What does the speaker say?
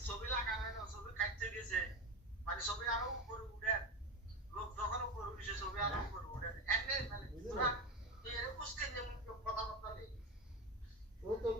ছবি লাগানো ছবি কাটতে গেছে মানে ছবি আরো উপরে উঠে লোক যখন উপরে উঠেছে ছবি আরো